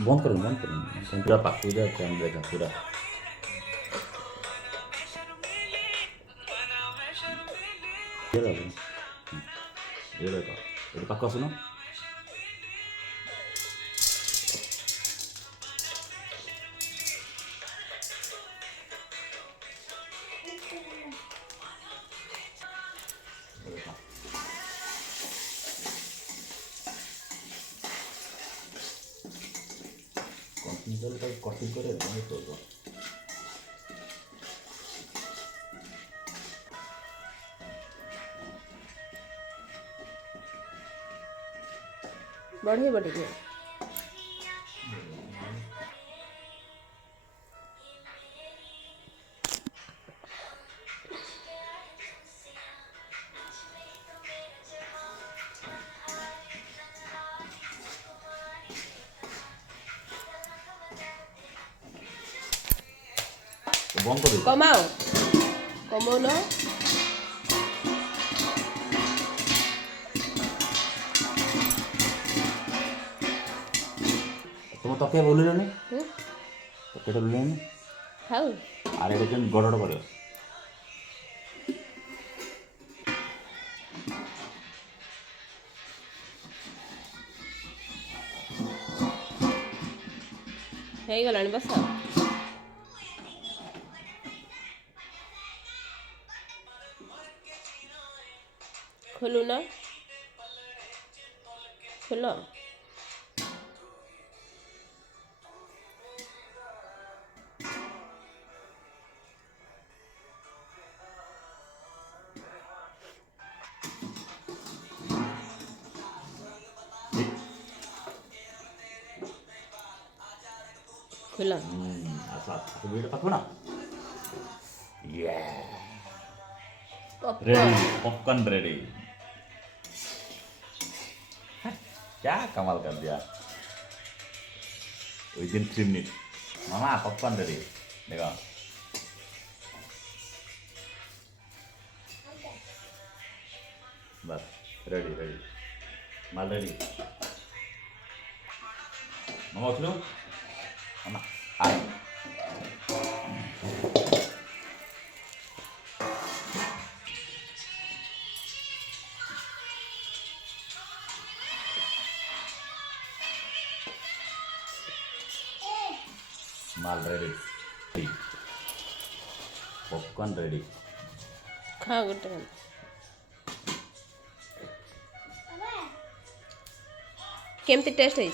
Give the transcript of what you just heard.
बंद करूँ पूरा पाक हो जाए टाइम देखा पूरा ये देखो ये पाक सुनो कटिंग करे तो बढ़े बढ़े बंद कर कमाओ कमाओ ना तुम तकिया बोलिलनि तकिया बोलिलनि खाऊ आरे एटा जेन गडड करियो हे गलानी बस खोलू ना खोलो खुला तो वीडियो पाको ना ये पॉपकॉर्न रेडी पॉपकॉर्न रेडी क्या कमाल कर दिया विदिन 3 मिनट मामा पॉपकॉर्न रेडी देखो बस रेडी रेडी माल रेडी मामा उठ लो मामा आ माल रेडी पॉपकॉर्न रेडी खा गोटे केमती टेस्ट है